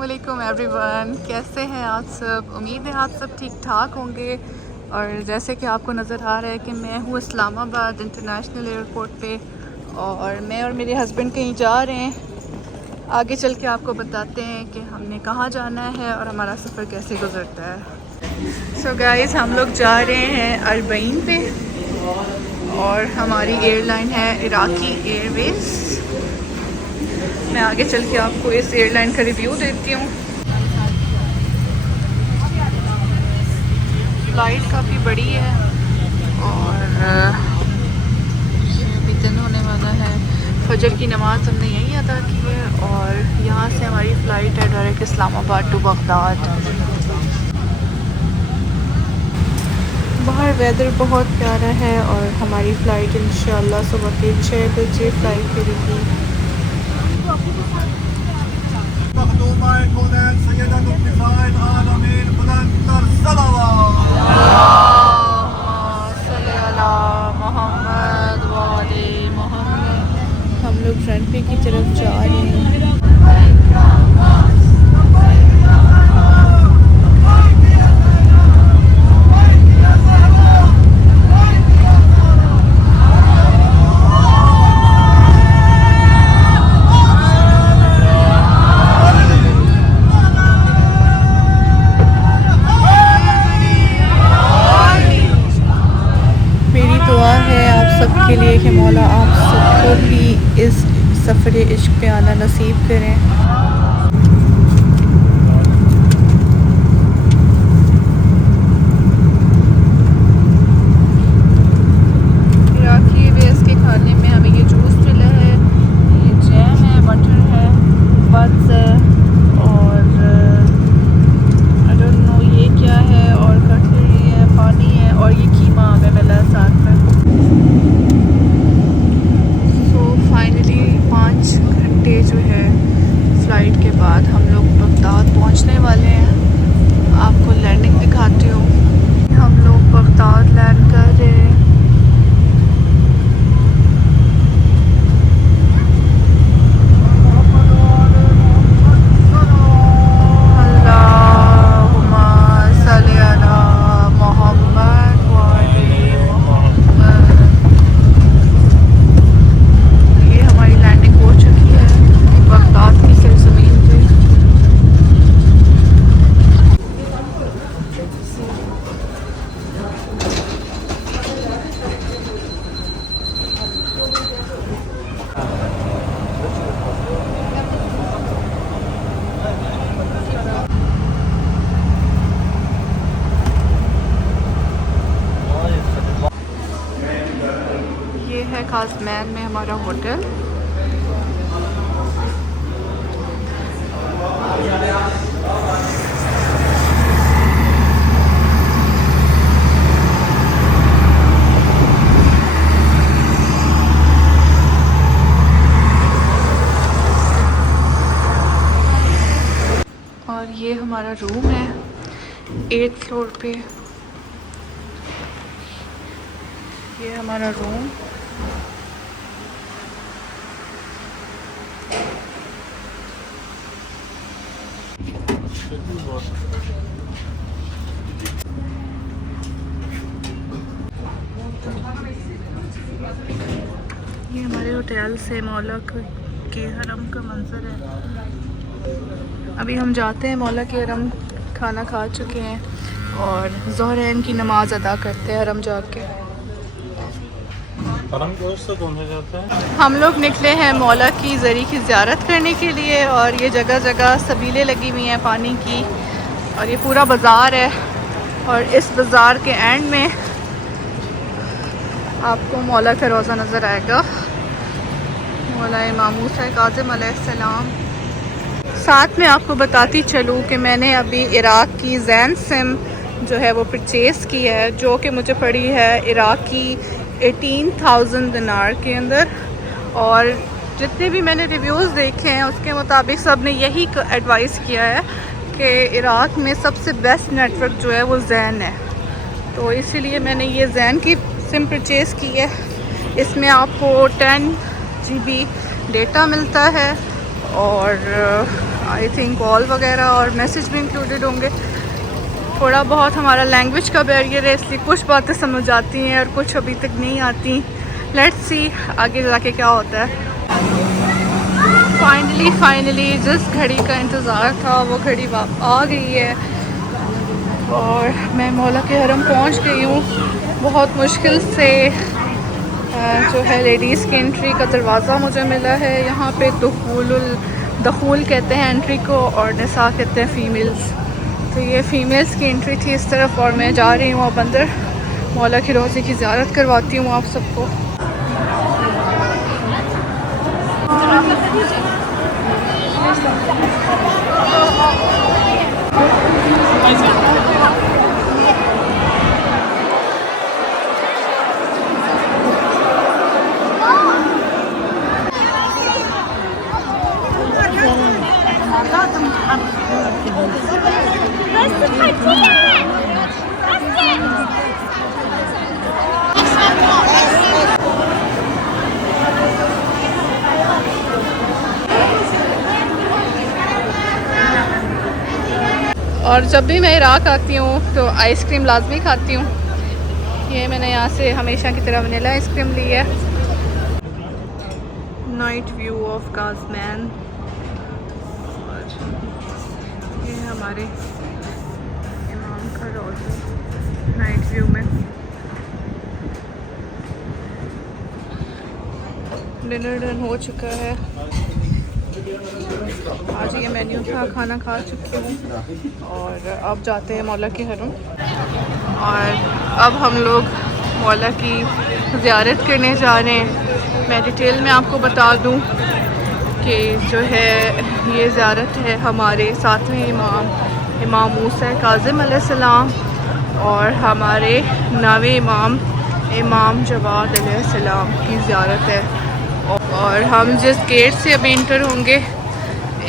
अस्सलामुअलैकुम एवरीवन, कैसे हैं आप सब। उम्मीद है आप सब ठीक ठाक होंगे। और जैसे कि आपको नज़र आ रहा है कि मैं हूँ इस्लामाबाद इंटरनेशनल एयरपोर्ट पे और मैं और मेरे हस्बैंड कहीं जा रहे हैं। आगे चल के आपको बताते हैं कि हमने कहाँ जाना है और हमारा सफ़र कैसे गुजरता है। सो गाइस, हम लोग जा रहे हैं अरबईन पे और हमारी एयरलाइन है इराकी एयरवेज़। मैं आगे चल के आपको इस एयरलाइन का रिव्यू देती हूँ। फ़्लाइट काफ़ी बड़ी है और अभी दिन होने वाला है। फजर की नमाज़ हमने यहीं अदा की है और यहाँ से हमारी फ़्लाइट है डायरेक्ट इस्लामाबाद टू बगदाद। बाहर वेदर बहुत प्यारा है और हमारी फ़्लाइट इंशाल्लाह सुबह के 6 बजे फ़्लाइट करेगी। हम लोग रनवे की तरफ जा रहे हैं। मेरी दुआ है आप सबके लिए कि मौला आप सबको भी इस सफ़र इश्क पे आना नसीब करें। इराकी बेस के खाने में हमें ये जूस मिला है, ये जैम है, बटर है, बन्स है और आई डोंट नो ये क्या है और कटलरी है, पानी है और ये कीमा हमें मिला है साथ में। सो फाइनली 5 घंटे जो है फ़्लाइट के बाद हम लोग बगदाद पहुंचने वाले हैं। आपको लैंडिंग दिखाती हूँ। हम लोग बगदाद लैंड कर रहे हैं। अल्लाहुम्मा सल्ली अला मोहम्मद व आले मोहम्मद। ये हमारी लैंडिंग हो चुकी है बगदाद की सरजमीन पे। ये है काज़मैन में हमारा होटल। और ये हमारा रूम है 8th फ्लोर पे। ये हमारा रूम। ये हमारे होटल से मौला के हरम का मंजर है। अभी हम जाते हैं मौला के हरम। खाना खा चुके हैं और ज़ोहरैन की नमाज़ अदा करते हैं हरम जाके। हरम की ओर से कौन से जाते हैं? हम लोग निकले हैं मौला की ज़री की ज़ियारत करने के लिए और ये जगह जगह सबीलें लगी हुई हैं पानी की और ये पूरा बाज़ार है। और इस बाज़ार के एंड में आपको मौला का रोज़ा नज़र आएगा, मौला इमाम मूसा काज़िम अलैहिस्सलाम। साथ में आपको बताती चलूँ कि मैंने अभी इराक की जैन सिम जो है वो परचेज़ की है, जो कि मुझे पड़ी है इराकी 18,000 दिनार के अंदर। और जितने भी मैंने रिव्यूज़ देखे हैं उसके मुताबिक सब ने यही एडवाइस किया है कि इराक में सबसे बेस्ट नेटवर्क जो है वो जैन है। तो इसीलिए मैंने ये जैन की सिम परचेज़ की है। इसमें आपको 10 GB डेटा मिलता है और आई थिंक कॉल वगैरह और मैसेज भी इंक्लूडेड होंगे। थोड़ा बहुत हमारा लैंग्वेज का बैरियर है, इसलिए कुछ बातें समझ आती हैं और कुछ अभी तक नहीं आती। लेट्स सी आगे जाके क्या होता है। फाइनली जिस घड़ी का इंतज़ार था वो घड़ी आ गई है और मैं मौला के हरम पहुंच गई हूँ। बहुत मुश्किल से जो है लेडीज़ की एंट्री का दरवाज़ा मुझे मिला है। यहाँ पे दखूल कहते हैं एंट्री को और निसा कहते हैं फ़ीमेल्स। तो ये फ़ीमेल्स की एंट्री थी इस तरफ और मैं जा रही हूँ अब अंदर। मौला की रोज़े की ज़ियारत करवाती हूँ आप सबको। और जब भी मैं इराक़ आती हूँ तो आइसक्रीम लाजमी खाती हूँ। ये मैंने यहाँ से हमेशा की तरह वनीला आइसक्रीम ली है। Night view of Kazmain. ये हमारे इमाम का रोज़ा नाइट व्यू में। डिनर डन हो चुका है। आज ये मेन्यू का खाना खा चुकी हूँ और अब जाते हैं मौला के हरम। और अब हम लोग मौला की ज़ियारत करने जा रहे हैं। मैं डिटेल में आपको बता दूँ कि जो है ये ज़ियारत है हमारे सातवें इमाम मूसा काज़िम अलैहिस्सलाम और हमारे 9वें इमाम जवाद अलैहिस्सलाम की ज़ियारत है। और हम जिस गेट से अभी इंटर होंगे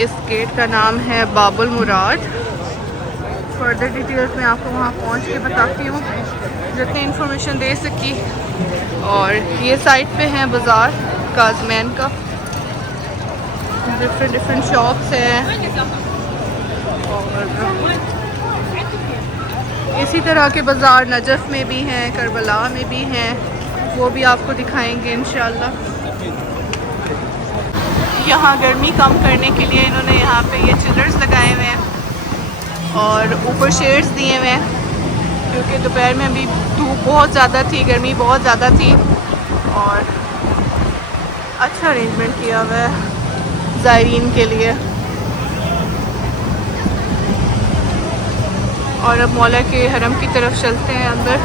इस गेट का नाम है बाबुल मुराद। फर्दर डिटेल्स मैं आपको वहाँ पहुँच के बताती हूँ जितनी इन्फॉर्मेशन दे सकी। और ये साइड पे है बाज़ार काज़मैन का। डिफरेंट शॉप्स हैं और इसी तरह के बाज़ार नजफ़ में भी हैं, करबला में भी हैं, वो भी आपको दिखाएंगे इंशाल्लाह। यहाँ गर्मी कम करने के लिए इन्होंने यहाँ पे ये चिलर्स लगाए हुए हैं और ऊपर शेड्स दिए हुए हैं क्योंकि दोपहर में अभी धूप बहुत ज़्यादा थी, गर्मी बहुत ज़्यादा थी। और अच्छा अरेंजमेंट किया हुआ है ज़ायरीन के लिए। और अब मौला के हरम की तरफ चलते हैं अंदर।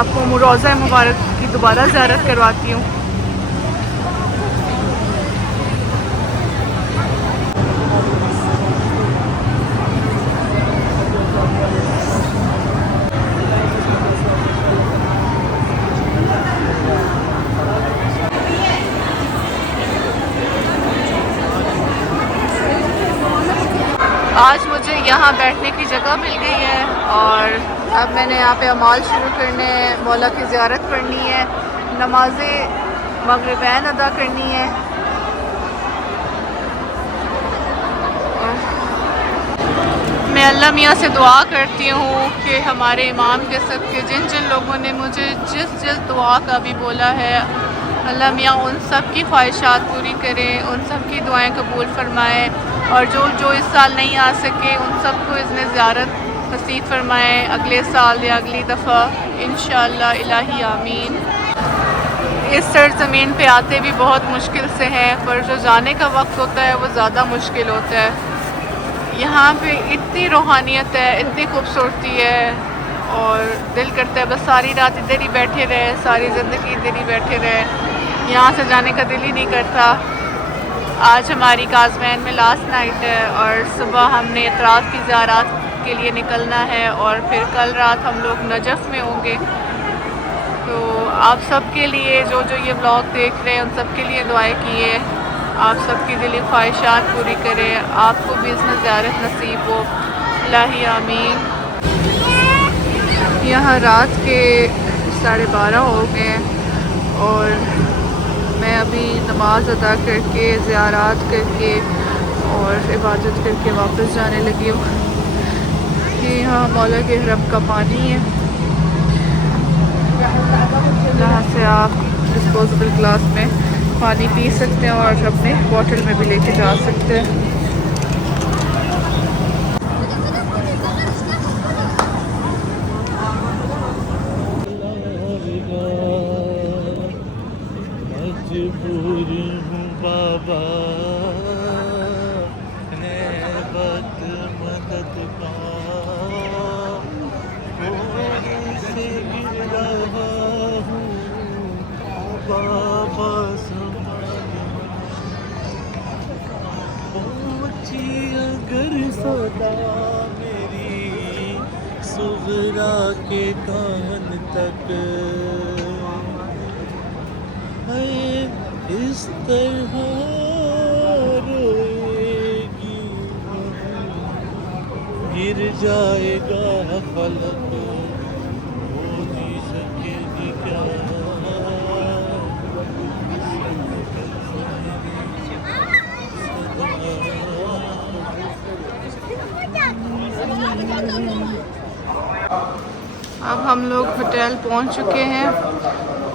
आपको रोज़ा मुबारक की दोबारा ज़ियारत करवाती हूँ। आज मुझे यहाँ बैठने की जगह मिल गई है और अब मैंने यहाँ पे अमाल शुरू करने हैं। मौला की ज़ियारत करनी है, नमाज़ें मगरिबैन अदा करनी है। मैं अल्लाह मियाँ से दुआ करती हूँ कि हमारे इमाम के सबके जिन जिन लोगों ने मुझे जिस दुआ का भी बोला है अल्लाह मियाँ उन सब की ख्वाहिशात पूरी करें, उन सब की दुआएं कबूल फरमाएँ। और जो इस साल नहीं आ सके उन सबको इसमें ज़ियारत नसीब फरमाएँ अगले साल या अगली दफ़ा इंशाअल्लाह इलाही आमीन। इस सरज़मीन पे आते भी बहुत मुश्किल से हैं, पर जो जाने का वक्त होता है वो ज़्यादा मुश्किल होता है। यहाँ पे इतनी रूहानियत है, इतनी खूबसूरती है और दिल करता है बस सारी रात इधर ही बैठे रहे, सारी ज़िंदगी इधर ही बैठे रहे, यहाँ से जाने का दिल ही नहीं करता। आज हमारी काज़मैन में लास्ट नाइट है और सुबह हमने एतराफ़ की ज़ियारत के लिए निकलना है और फिर कल रात हम लोग नजफ़ में होंगे। तो आप सब के लिए जो ये व्लॉग देख रहे हैं उन सब के लिए दुआएं कीजिए, आप सबकी दिली ख्वाहिशात पूरी करें, आपको भी इसमें ज़ियारत नसीब हो, इलाही आमीन। यहाँ रात के 12:30 हो गए और मैं अभी नमाज़ अदा करके ज़ियारत करके और इबादत करके वापस जाने लगी हूँ। ये यहाँ मौला के हरम का पानी है, यहाँ से आप डिस्पोजेबल ग्लास में पानी पी सकते हैं और अपने बॉटल में भी लेके जा सकते हैं। मजबूर हूँ बाबा, वक्त मदद का से गिर रहा हूँ बाबा, पहुँची अगर सदा मेरी सुगरा के कान तक, इस तरह रोएगी गिर जाएगा फलक, हो नहीं सकेगी क्या। अब हम लोग होटल पहुंच चुके हैं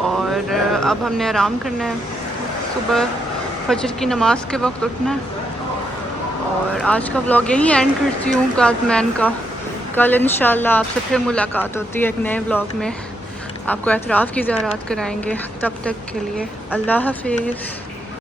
और अब हमने आराम करना है। सुबह फजर की नमाज के वक्त उठना है और आज का व्लॉग यहीं एंड करती हूँ काज़मैन का। कल इंशाल्लाह आपसे फिर मुलाकात होती है एक नए व्लॉग में, आपको एतराफ़ की ज़ियारत कराएंगे। तब तक के लिए अल्लाह हाफिज़।